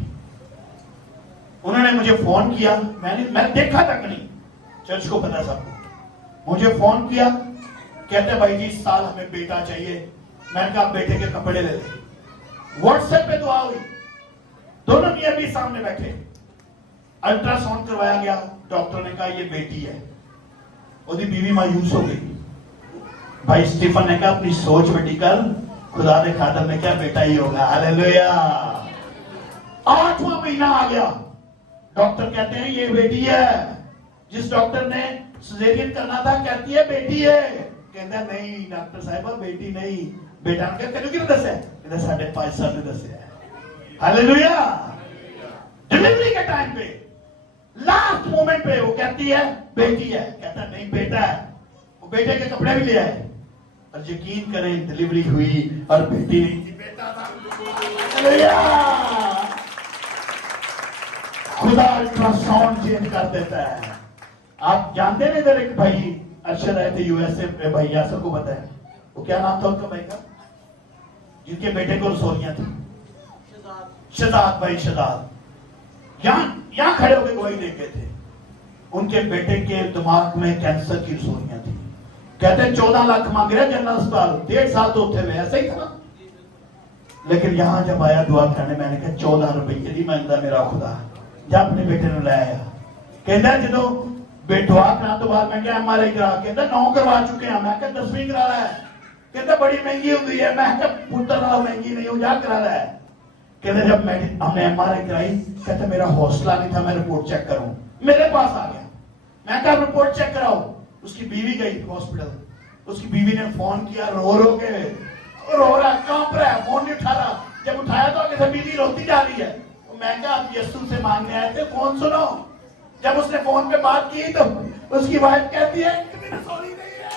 उन्होंने मुझे फोन किया, मैं देखा तक नहीं, चर्च को पता सबको। मुझे फोन किया, कहते भाई जी इस साल हमें बेटा चाहिए। मैंने कहा बेटे के कपड़े ले ले। व्हाट्सएप पे दुआ हुई, दोनों मियां भी सामने बैठे। अल्ट्रासाउंड करवाया गया, डॉक्टर ने कहा ये बेटी है। उसकी बीवी मायूस हो गई। भाई स्टीफन ने कहा अपनी सोच बड़ी कर, खुदा ने खातर में क्या बेटा ही होगा। हालेलुया। 8वां महीना आ गया, डॉक्टर कहते हैं ये बेटी है। जिस डॉक्टर ने सिजेरियन करना था कहती है बेटी है। कहता नहीं डॉक्टर साहब बेटी नहीं, बेटा क्यों दस है, साढ़े 5 साल ने दस है। हालेलुया। डिलीवरी के टाइम पे लास्ट मोमेंट पे वो कहती है बेटी है, कहता नहीं बेटा है। वो बेटे के कपड़े भी ले आए और यकीन करें डिलीवरी हुई और बेटी नहीं थी, बेटा था। हालेलुया। खुदा अल्ट्रासाउंड चेंज कर देता है। आप जानते हैं इधर एक भाई अरशद आए थे यूएसए में, भाई यासर को पता है, वो क्या नाम था उनका भाई का, जिनके बेटे को रसोलियां थी? शहजाद भाई शहजाद। यहां खड़े होकर गवाही दे गए थे। उनके बेटे के दिमाग में कैंसर की रसोलियां थी। कहते 14 लाख मांग रहे जनरल अस्पताल, 1.5 साल तो थे ऐसे ही था। लेकिन यहां जब आया दुआ करने, मैंने कहा 14 रुपए नहीं मांगता मेरा खुदा। जब अपने बेटे ने लाया, कहता जो बेटवा करा तो बाद मैं क्या एमआरआई करा, कहता 9 करवा चुके हैं। मैं क्या 10वीं करा रहा है? कहता बड़ी महंगी होती है। मैं क्या पुत्र वाला महंगी नहीं हो, जा करा रहा है। कहते जब हमने एमआरआई कराई, कहते मेरा हौसला नहीं था मैं रिपोर्ट चेक करूं, मेरे पास आ गया। मैं क्या रिपोर्ट चेक कराओ। उसकी बीवी गई हॉस्पिटल, उसकी बीवी ने फोन किया, रो के रो रहा, कांप रहा है, फोन नहीं उठा रहा। जब उठाया तो कहते बीवी रोती जा रही है। मैं क्या आप यीशु से मांगने आए थे, फोन सुनो। जब उसने फोन पे बात की तो उसकी वाइफ कहती है सॉरी नहीं है।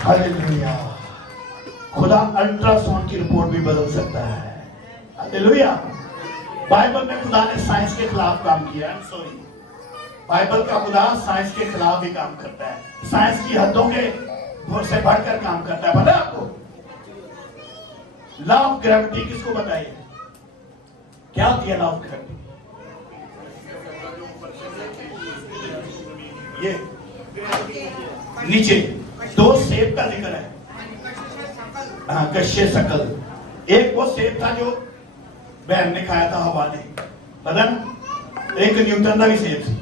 हालेलुया। खुदा अल्ट्रासाउंड की रिपोर्ट भी बदल सकता है। हालेलुया। बाइबल में खुदा ने साइंस के खिलाफ काम किया है। सॉरी, बाइबल का खुदा साइंस के खिलाफ भी काम करता है। साइंस की हदों के से बढ़कर काम करता है। पता है आपको लॉ ऑफ ग्रेविटी किसको बताइए? क्या होती है लॉ ऑफ ग्रेविटी? ये नीचे 2 सेब का जिक्र है। हाँ, कश्य शकल। एक वो सेब था जो बहन ने खाया था, हवा ने, बदन। एक न्यूटन का भी सेब थी,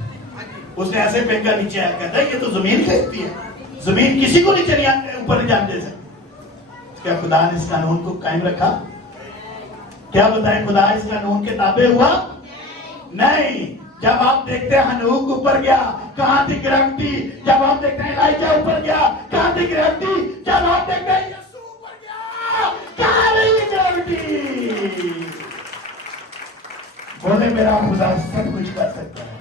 उसने ऐसे फेंका नीचे आया। कहता है ये तो जमीन फेंकती है, जमीन किसी को नीचे नहीं ऊपर नहीं जाने दे सकती। क्या खुदा ने इस कानून को कायम रखा? क्या बताएं, खुदा इस कानून के ताबे हुआ? नहीं। जब आप देखते हैं हनूक ऊपर गया, कहां थी ग्रेविटी? जब आप देखते हैं एलाइजा ऊपर गया, कहां थी ग्रेविटी? जब आप देखते हैं यीशु ऊपर गया, कहां रही ग्रेविटी? बोले मेरा खुदा सब कुछ कर सकता है।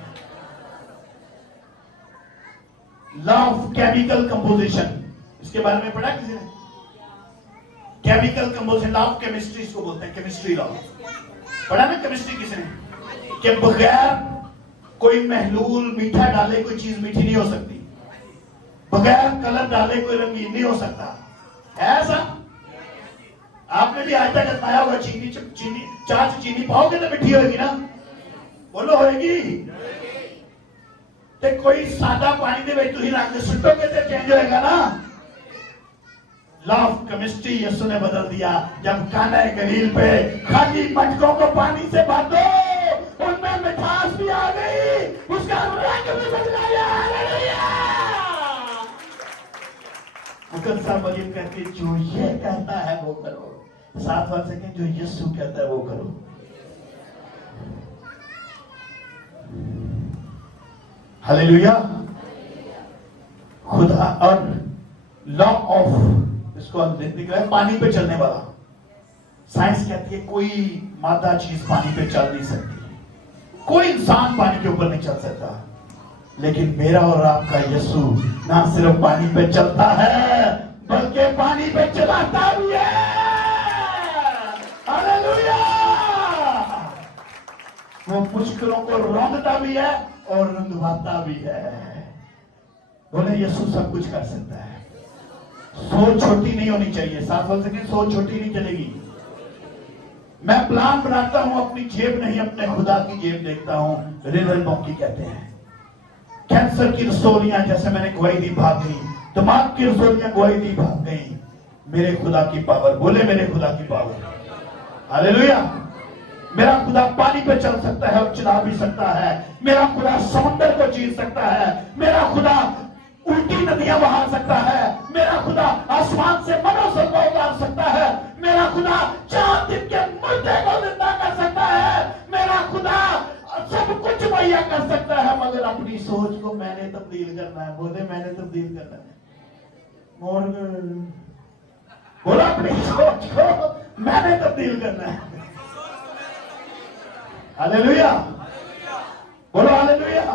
लॉ ऑफ केमिकल कंपोजिशन, इसके बारे में पढ़ा किसी ने? Chemical composition law of chemistry इसको बोलते हैं, केमिस्ट्री लॉ। पढ़ा ना केमिस्ट्री किसी ने? कि बगैर कोई महलूल मीठा डाले कोई चीज मीठी नहीं हो सकती, बगैर कलर डाले कोई रंगीन नहीं हो सकता। ऐसा आपने भी आज तक आजमाया होगा। चीनी चाय से चीनी पाओगे तो मीठी होगी ना? बोलो होगी। ते कोई सादा पानी दे ਵਿੱਚ ਤੁਸੀਂ रंग सुटोगे तो चेंज होएगा ना? लॉ ऑफ केमिस्ट्री यीशु ने बदल दिया। जब काना गलील पे खाली मटकों को पानी से भर दो, उनमें मिठास भी आ गई, उसका रंग भी बदल गया। हालेलुया। मुकद्दसा मरियम कहती जो ये कहता है वो करो। साथ बार से जो यीशु कहता है वो करो। हालेलुया। खुदा और लॉ ऑफ इसको हम देखते हैं पानी पे चलने वाला। साइंस कहती है कोई मादा चीज पानी पे चल नहीं सकती, कोई इंसान पानी के ऊपर नहीं चल सकता, लेकिन मेरा और आपका यीशु ना सिर्फ पानी पे चलता है बल्कि पानी पे चलाता भी है। हालेलुया। वो मुश्किलों को रोकता भी है और रंगवाता भी है। बोले यीशु सब कुछ कर सकता है। सोच छोटी नहीं होनी चाहिए। साथ बोल सके सोच छोटी नहीं चलेगी। मैं प्लान बनाता हूं, अपनी जेब नहीं अपने खुदा की जेब देखता हूं। रिनल मॉन्की कहते हैं कैंसर की रसोलियां जैसे मैंने गवाही दी भाग गई, दिमाग की रसोलियां गवाही दी भाग गई। मेरे खुदा की पावर। बोले मेरे खुदा की पावर। हालेलुया। मेरा खुदा पानी पे चल सकता है और चला भी सकता है। मेरा खुदा समुद्र को चीर सकता है। मेरा खुदा उल्टी नदियां बहा सकता है। मेरा खुदा आसमान से मनुष्य को उतार सकता है। मेरा खुदा 4 दिन के मुर्दे को जिंदा कर सकता है। मेरा खुदा सब कुछ मुहैया कर सकता है, मगर अपनी सोच को मैंने तब्दील करना है। बोले मैंने तब्दील करना है। बोला अपनी सोच को मैंने तब्दील करना है। हालेलुया। बोलो हालेलुया।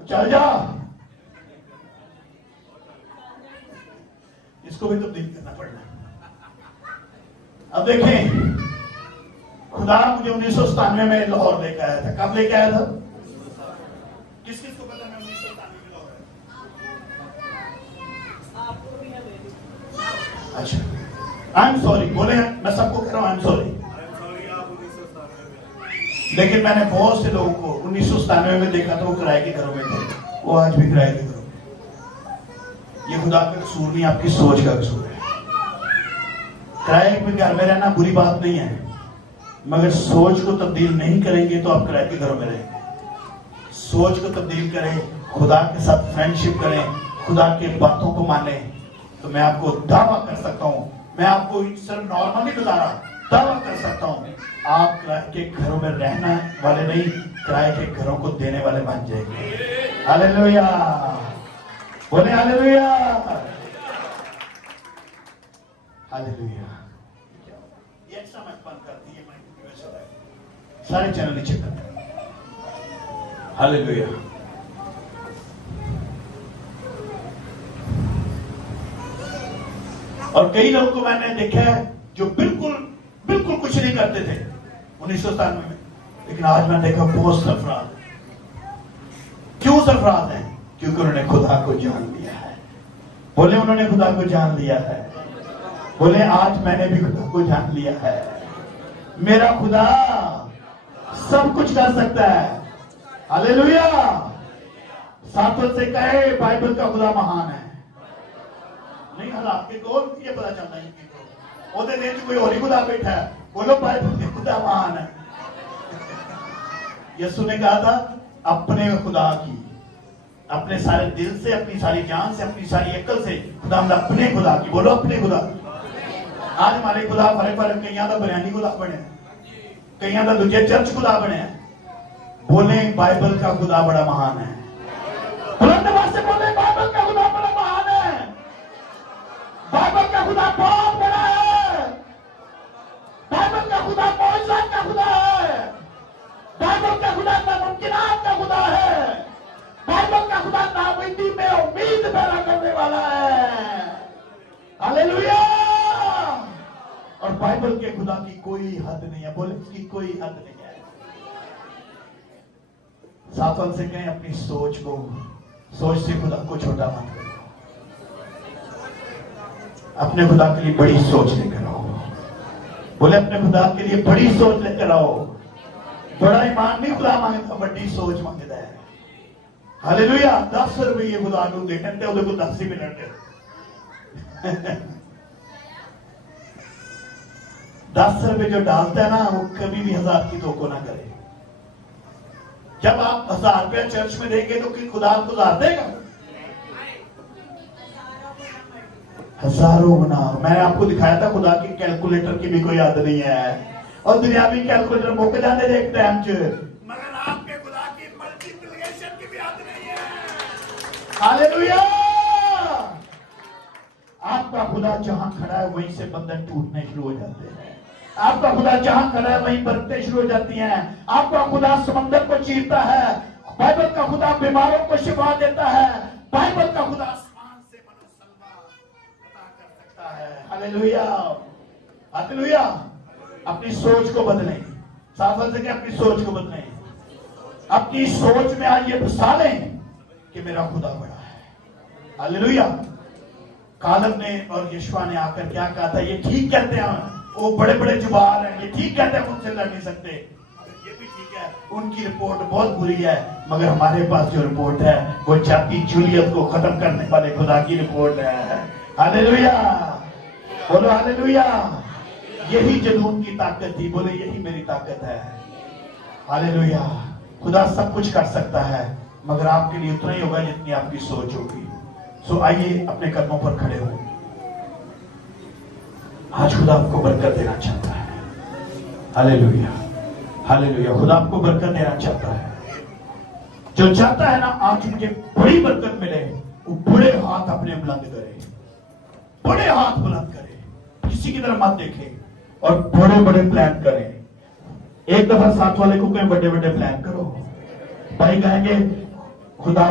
चल जा, इसको भी तब्दील करना पड़ना। अब देखें, खुदा मुझे 1997 में लाहौर लेकर आया था। कब लेकर आया था? किस किस को पता? मैं 1997 में लाहौर आया। अच्छा, आई एम सॉरी। बोले मैं सबको कह रहा हूं आई एम सॉरी। लेकिन मैंने बहुत से लोगों को 1997 में देखा था, वो किराए के घरों में थे, वो आज भी किराए के घरों में। ये खुदा का कसूर नहीं, आपकी सोच का कसूर है। किराए में घर में रहना बुरी बात नहीं है, मगर सोच को तब्दील नहीं करेंगे तो आप किराए के घरों में रहेंगे। सोच को तब्दील करें, खुदा के साथ फ्रेंडशिप करें, खुदा के बातों को माने, तो मैं आपको दावा कर सकता हूं, मैं आपको सिर्फ नॉर्मल नहीं बता रहा, दावा कर सकता हूं, आप किराए के घरों में रहने वाले नहीं, किराए के घरों को देने वाले बन जाएंगे। हालेलुया। बोले हालेलुया। हालेलुया। ये अच्छा मैं बंद कर दी, सारे चैनल नीचे कर। हालेलुया। और कई लोगों को मैंने देखा है जो बिल्कुल बिल्कुल कुछ नहीं करते थे 1997 में, लेकिन आज मैंने देखा बहुत सरफराज है। क्यों सरफराज हैं? क्योंकि उन्होंने खुदा को जान लिया है। बोले उन्होंने खुदा को जान लिया है। बोले आज मैंने भी खुदा को जान लिया है। मेरा खुदा सब कुछ कर सकता है। हालेलुया। साथों से कहे बाइबल का खुदा महान है। नहीं हालात के गोल ये पता चलता है ओदे देश कोई और ही खुदा बैठा है। बोलो बाइबल के खुदा महान है। यीशु ने कहा था अपने खुदा की, अपने सारे दिल से, अपनी सारी जान से, अपनी सारी अकल से खुदा अपने खुदा की। बोलो अपने खुदा। आज हमारे खुदा फर्क फर्क कईयां दा बयानी खुदा बने, कईयां दा दूजे चर्च खुदा बने। बोले बाइबल का खुदा बड़ा महान है। बुलंद आवाज से बोले बाइबल का खुदा बड़ा महान है। बाइबल का खुदा बहुत बड़ा है। बाइबल का खुदा मौजूद का खुदा है। बाइबल का खुदा नामुमकिनात का खुदा है। बाइबल का खुदा नाउमीदी में उम्मीद पैदा करने खुदा की कोई हद नहीं है। बोले उसकी कोई हद नहीं है। साथ वाले से कहें अपनी सोच से खुदा को छोटा मत करो, अपने खुदा के लिए बड़ी सोच लेकर आओ। बोले अपने खुदा के लिए बड़ी सोच लेकर आओ। बड़ा ईमान नहीं खुदा मांगता, बड़ी सोच मांगता है। हालेलुया। 10 रुपये खुदा को दे कहते हैं, 10 ही मिनट 10 रुपये जो डालता है ना, वो कभी भी 1000 की धोखो ना करे। जब आप 1000 रुपया चर्च में देंगे तो कि खुदा आपको 1000 देगा? हजारों गुना। मैंने आपको दिखाया था खुदा की कैलकुलेटर की भी कोई याद नहीं है, और दुनियावी कैलकुलेटर मुक जाते थे एक टाइम च, मगर आपके खुदा की मल्टीप्लिकेशन की भी याद नहीं है। हालेलुया। आपका खुदा जहां खड़ा है वहीं से बंधन टूटने शुरू हो जाते हैं। आपका खुदा जहां खड़ा है वहीं बरकतें शुरू हो जाती हैं। आपका खुदा समंदर को चीरता है। बाइबल का खुदा बीमारों को शिफा देता है। बाइबल का खुदा आसमान से मनोसलवा अता कर सकता है। Hallelujah, hallelujah. अपनी सोच को बदलें। साथ से अपनी सोच को बदलें। अपनी सोच में आज ये बसा लें कि मेरा खुदा बड़ा है। हालेलुया। कालेब ने और यहोशू ने आकर क्या कहा था? ये ठीक कहते हैं, वो बड़े बड़े जुबान हैं, ये ठीक कहते हैं मुझसे लड़ नहीं सकते। ये भी ठीक है, उनकी रिपोर्ट बहुत बुरी है, मगर हमारे पास जो रिपोर्ट है वो जाति जूलियत को खत्म करने वाले खुदा की रिपोर्ट है। हालेलुया, बोलो हालेलुया। यही जदून की ताकत थी। बोले यही मेरी ताकत है। हालेलुया। खुदा सब कुछ कर सकता है, मगर आपके लिए उतना ही होगा जितनी आपकी सोच होगी। सो आइए अपने कदमों पर खड़े हो। आज खुदा आपको बरकत देना चाहता है। Hallelujah, hallelujah. खुदा आपको बरकत देना चाहता है। जो चाहता है ना आज उनके बड़ी बरकत मिले, वो बड़े हाथ अपने बुलंद करे, बड़े हाथ बुलंद करे, किसी की तरफ मत देखे और बड़े बड़े प्लान करें। एक दफा साथ वाले को कहें बड़े बड़े प्लान करो। भाई कहेंगे खुदा